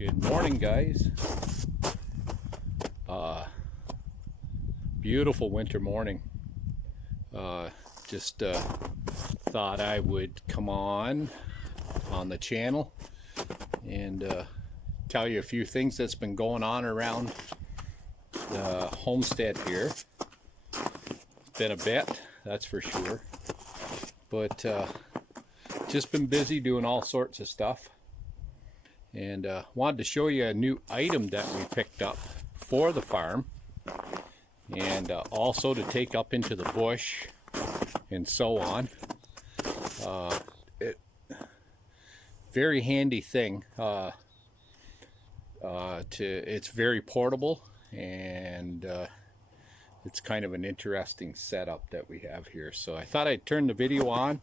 Good morning, guys. Beautiful winter morning. Just thought I would come on the channel and tell you a few things that's been going on around the homestead here. Been a bit, that's for sure, but just been busy doing all sorts of stuff. And wanted to show you a new item that we picked up for the farm, and also to take up into the bush and so on. Very handy thing. It's very portable, and it's kind of an interesting setup that we have here. So I thought I'd turn the video on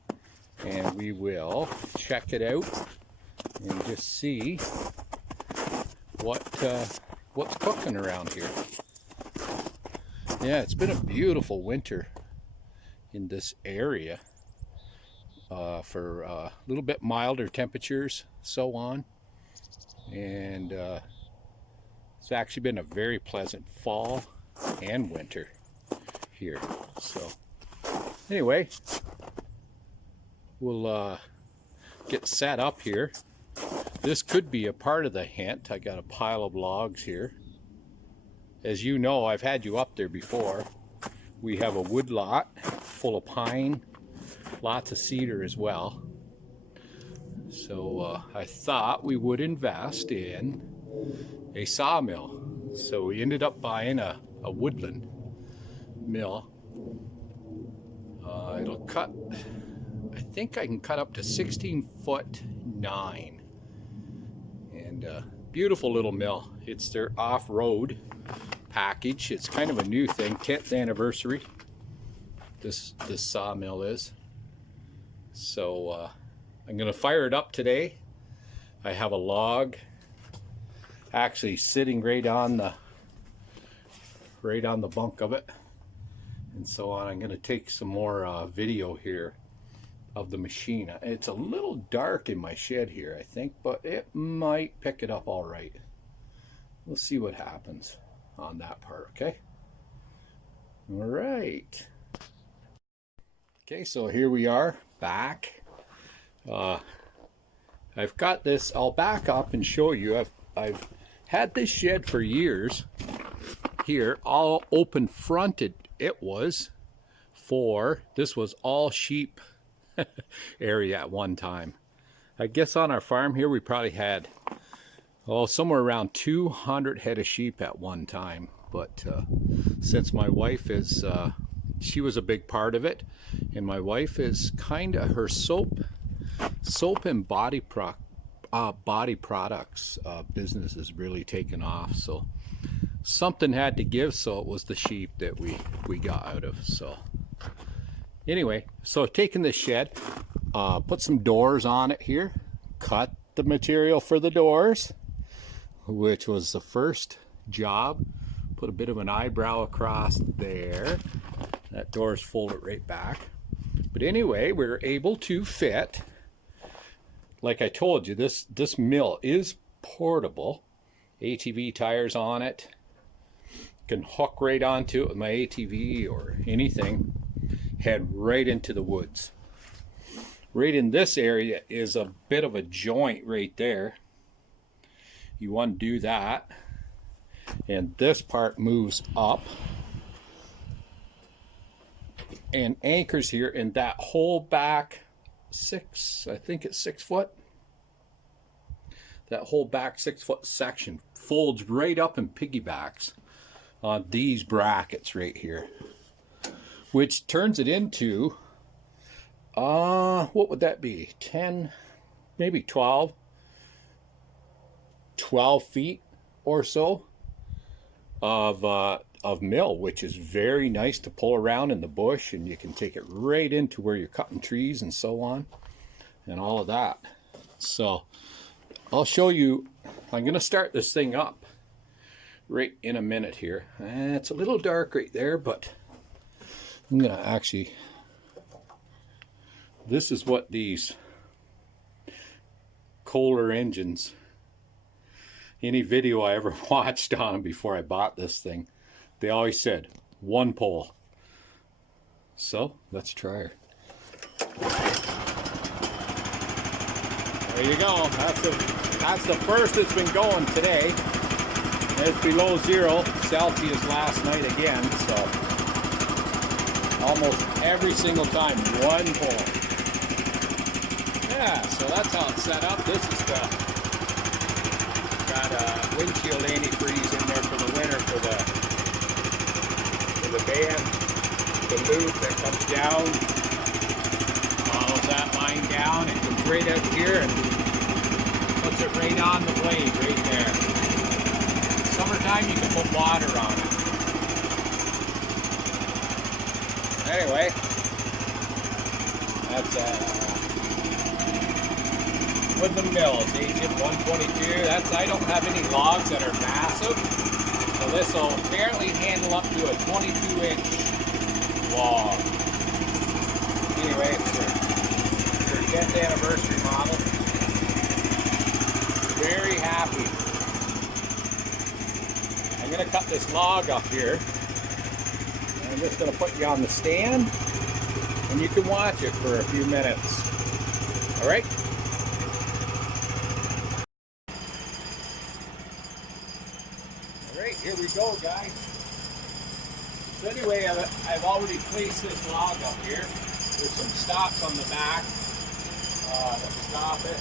and we will check it out and just see what's cooking around here. Yeah, it's been a beautiful winter in this area for a little bit milder temperatures, so on, and it's actually been a very pleasant fall and winter here. So anyway, we'll get set up here. This could be a part of the hint. I got a pile of logs here. As you know, I've had you up there before. We have a wood lot full of pine, lots of cedar as well. So I thought we would invest in a sawmill. So we ended up buying a woodland mill. It'll cut, I think I can cut up to 16 foot 9. And beautiful little mill. It's their off-road package. It's kind of a new thing, 10th anniversary. This sawmill is. So I'm gonna fire it up today. I have a log actually sitting right on the bunk of it, and so on. I'm gonna take some more video here of the machine. It's a little dark in my shed here, I think, but it might pick it up all right. We'll see what happens on that part, okay? All right. Okay, so here we are back. I've got this, I'll back up and show you. I've had this shed for years here, all open fronted. It was this was all sheep area at one time. I guess on our farm here we probably had somewhere around 200 head of sheep at one time, but since my wife is she was a big part of it, and my wife is kind of, her soap and body products business has really taken off, so something had to give, so it was the sheep that we got out of. So anyway, so taking this shed, put some doors on it here, cut the material for the doors, which was the first job. Put a bit of an eyebrow across there. That door's folded right back. But anyway, we're able to fit, like I told you, this mill is portable. ATV tires on it. Can hook right onto it with my ATV or anything. Head right into the woods. Right in this area is a bit of a joint right there. You want to do that, and this part moves up and anchors here, and that whole back I think it's 6 foot. That whole back 6 foot section folds right up and piggybacks on these brackets right here, which turns it into what would that be, 10, maybe 12 feet or so of mill, which is very nice to pull around in the bush, and you can take it right into where you're cutting trees and so on and all of that. So I'll show you. I'm going to start this thing up right in a minute here. It's a little dark right there, but I'm going to actually, this is what these Kohler engines any video I ever watched on them before I bought this thing, they always said 1 pole. So let's try her. There you go. That's the first that's been going today. It's below 0 Celsius last night again, so almost every single time 1 pole. Yeah, so that's how it's set up. This is got a windshield antifreeze in there for the winter for the band, the loop that comes down, follows that line down, it comes right out here and puts it right on the blade, right there. Summertime you can put water on it. Anyway, that's Woodland Mills, Agent 122. I don't have any logs that are massive, so this will apparently handle up to a 22-inch log. Anyway, it's their 10th anniversary model. Very happy. I'm going to cut this log up here. And I'm just going to put you on the stand, and you can watch it for a few minutes. All right? Here we go, guys. So anyway, I've already placed this log up here. There's some stops on the back to stop it.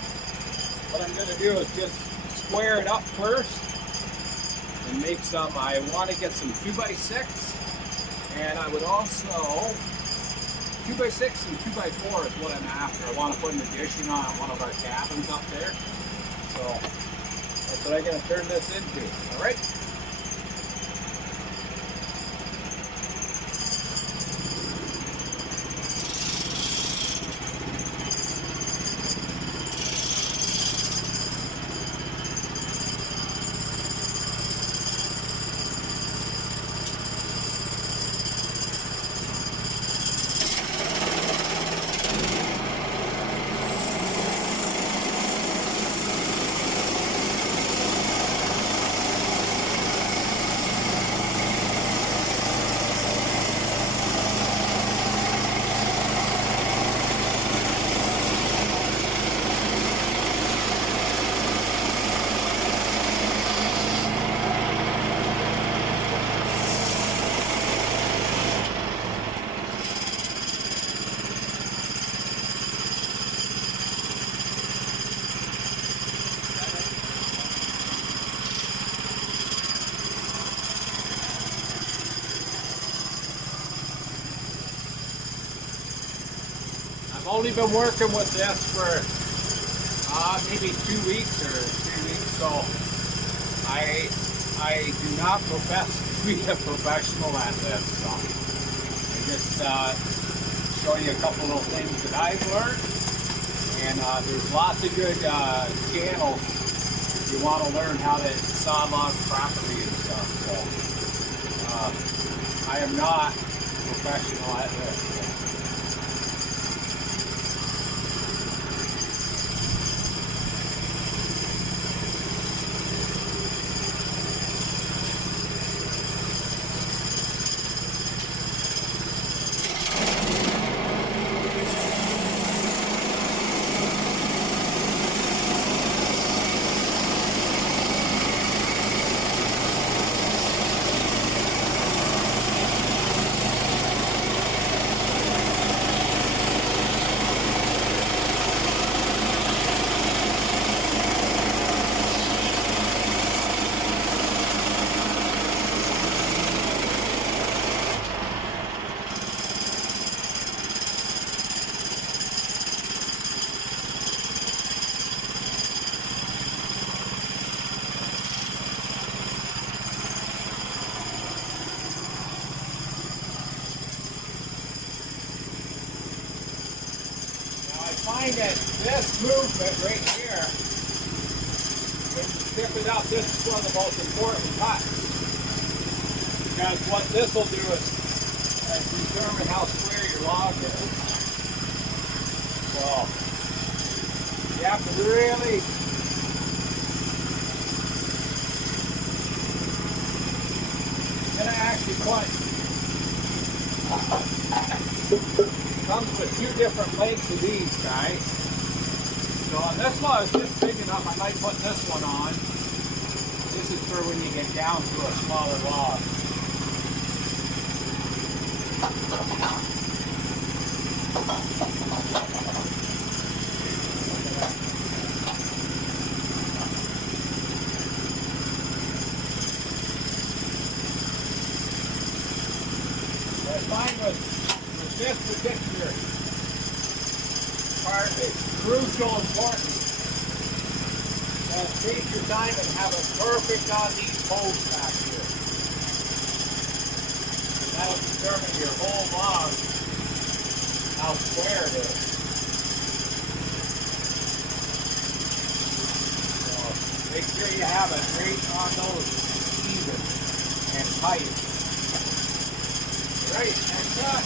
What I'm going to do is just square it up first and make some. I want to get some 2x6, and I would also 2x6 and 2x4 is what I'm after. I want to put an addition on one of our cabins up there. So that's what I'm going to turn this into. All right. I've only been working with this for maybe 2 weeks or 3 weeks, so I do not profess to be a professional at this. So I just show you a couple little things that I've learned, and there's lots of good channels if you want to learn how to saw logs properly and stuff. So I am not professional at this. So. Find that this movement right here, when you strip it up, this is one of the most important cuts. Because what this will do is determine how square your log is. So you have to really you put, comes with two different lengths of these guys. So on this one is just big enough, I might put this one on. This is for when you get down to a smaller log. I find with this particular part, it's crucial important that take your time and have it perfect on these holes back here. And that'll determine your whole log, how square it is. So make sure you have it right on those even and tight. Right, and cut.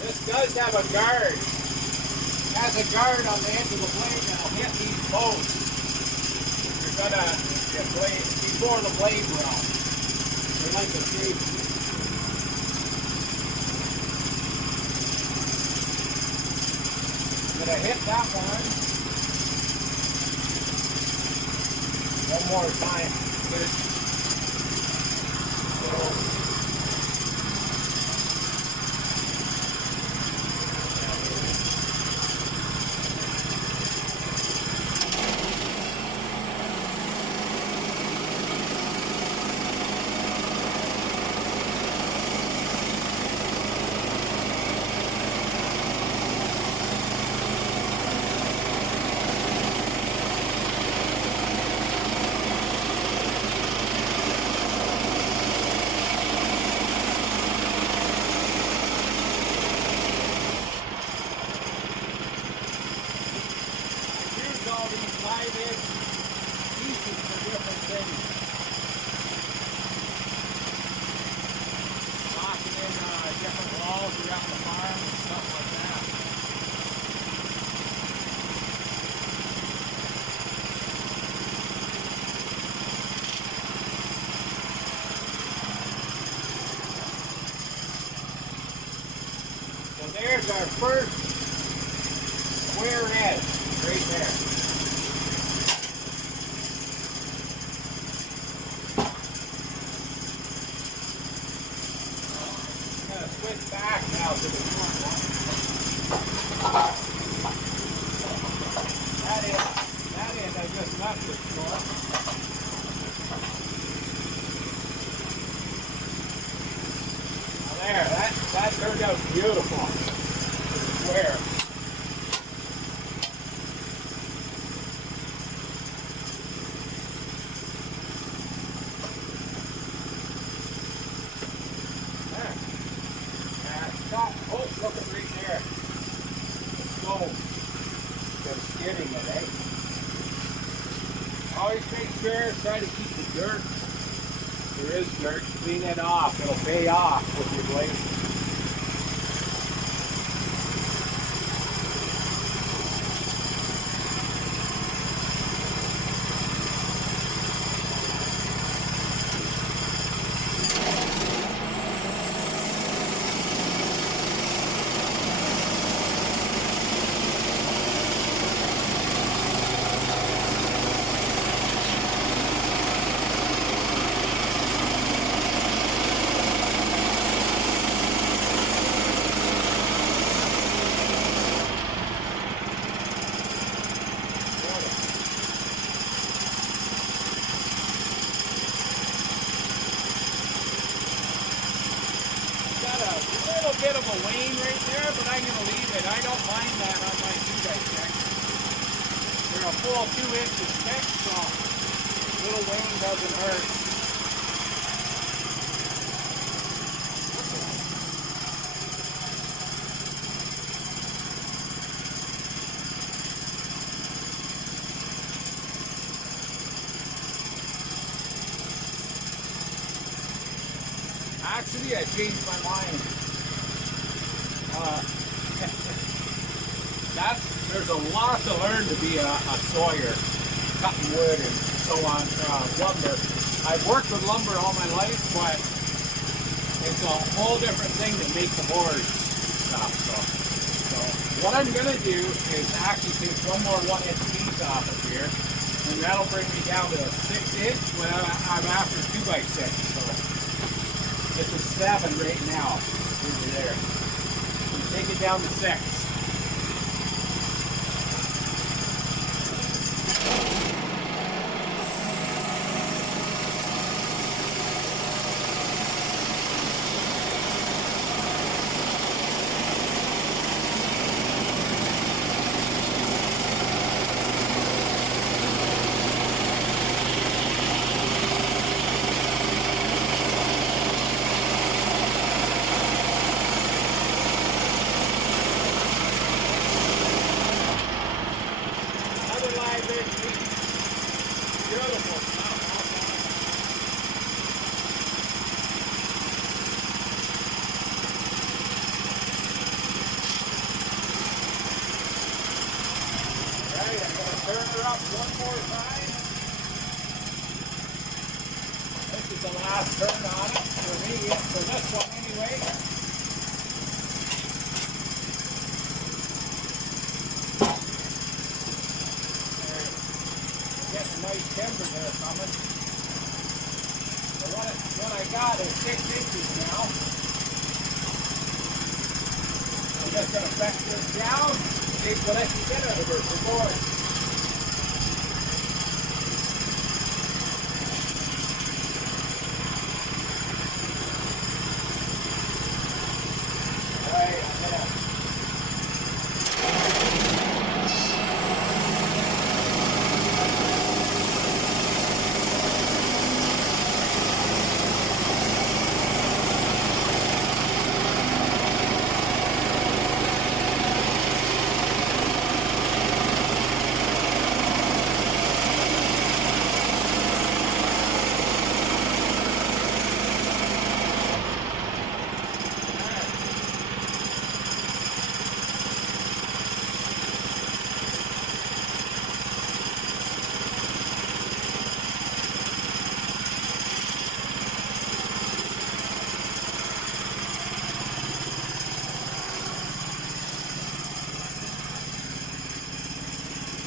This does have a guard. It has a guard on the end of the blade that'll hit these posts. You're gonna get blade before the blade will. They're like a safety. I'm gonna hit that one more time. There's our first square edge right there. I'm going to switch back now to the front one. That end I just left it short. Now there, that turned out beautiful. Square. There. Stop. Oh, look at right there. Stone. They're skidding it, eh? Always make sure, try to keep the dirt. If there is dirt, clean it off. It'll pay off with your blade. little bit of a wane right there, but I'm going to leave it. I don't mind that on my 2x6. They're a full 2 inches thick, so little wane doesn't hurt. Actually, I changed my mind. There's a lot to learn to be a sawyer, cutting wood and so on, lumber. I've worked with lumber all my life, but it's a whole different thing to make the boards stuff. So what I'm going to do is actually take one more 1-inch piece off of here, and that'll bring me down to a 6-inch when I'm after 2x6. So this is 7 right now, over there. And take it down to 6. Turn her up one more time. This is the last turn on it for me, for this one anyway. Getting nice timber there coming. So what I got is 6 inches now. I'm just going to back this down, take what I can get out of her for board.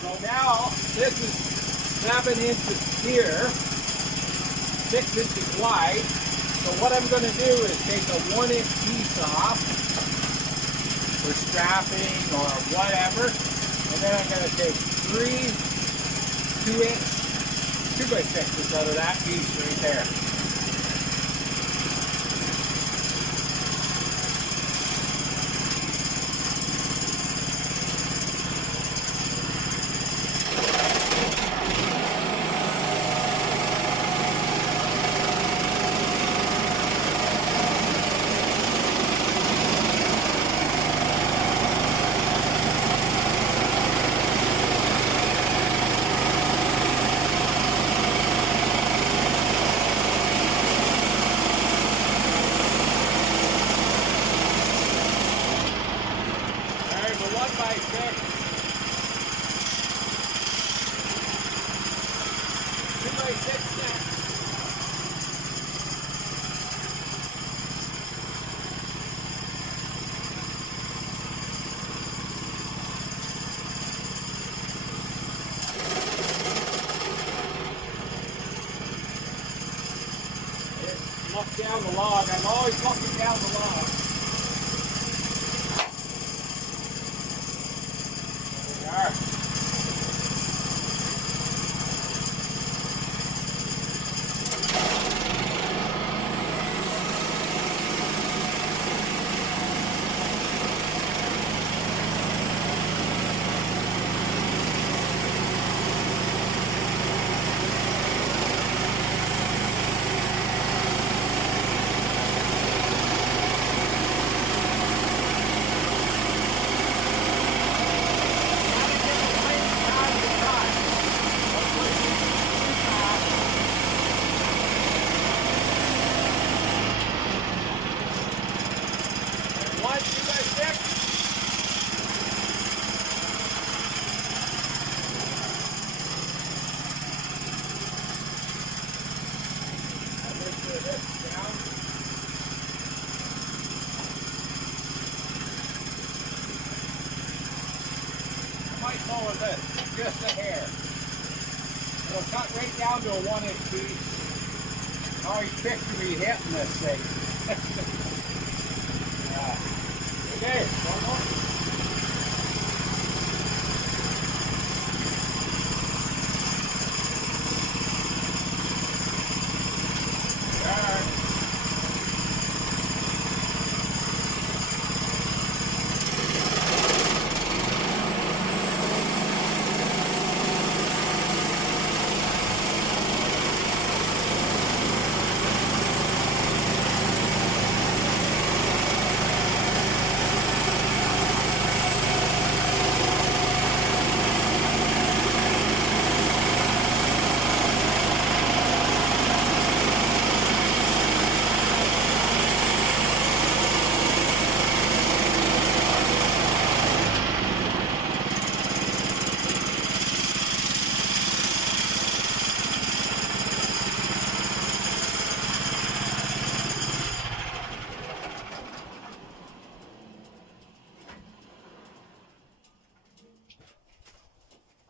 So now, this is 7 inches here, 6 inches wide. So what I'm going to do is take a 1-inch piece off for strapping or whatever. And then I'm going to take 3 2-inch 2x6s out of that piece right there. Look down the log. I'm always looking down the log. There we are. just a hair. It'll cut right down to a 1-inch piece. I always picture me hitting this thing. Okay, one more.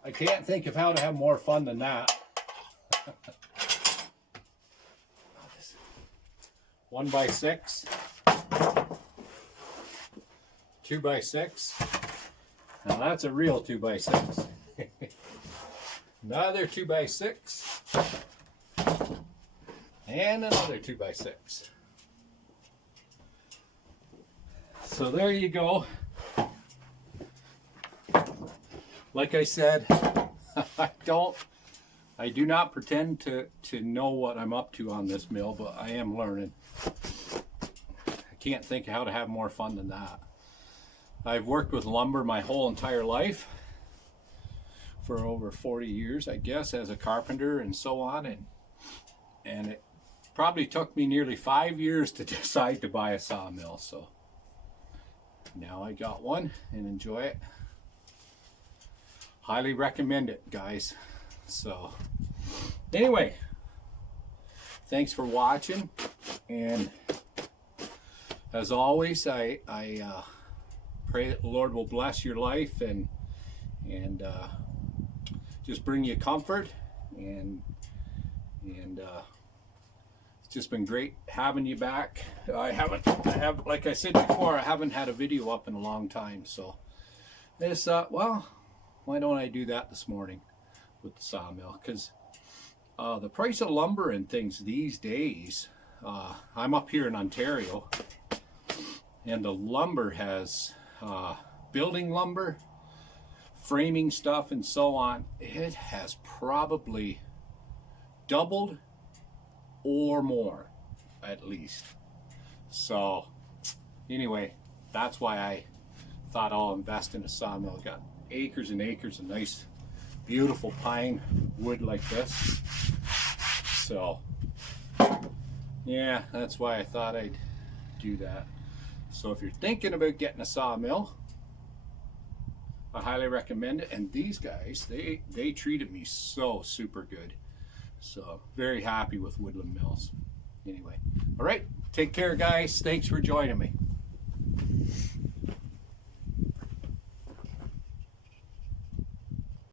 I can't think of how to have more fun than that. 1x6, 2x6. Now that's a real 2x6. Another 2x6. And another 2x6. So there you go. Like I said, I do not pretend to know what I'm up to on this mill, but I am learning. I can't think how to have more fun than that. I've worked with lumber my whole entire life, for over 40 years, I guess, as a carpenter and so on, and it probably took me nearly 5 years to decide to buy a sawmill. So now I got one and enjoy it. Highly recommend it, guys. So anyway, thanks for watching, and as always, I pray that the Lord will bless your life and just bring you comfort, and it's just been great having you back. I have, like I said before, I haven't had a video up in a long time, so this well, why don't I do that this morning with the sawmill? Because the price of lumber and things these days, I'm up here in Ontario, and the lumber has building lumber, framing stuff, and so on. It has probably doubled or more, at least. So anyway, that's why I thought I'll invest in a sawmill. Got acres and acres of nice, beautiful pine wood like this. So yeah, that's why I thought I'd do that. So if you're thinking about getting a sawmill, I highly recommend it. And these guys, they treated me so super good. So very happy with Woodland Mills. Anyway, all right, take care, guys. Thanks for joining me.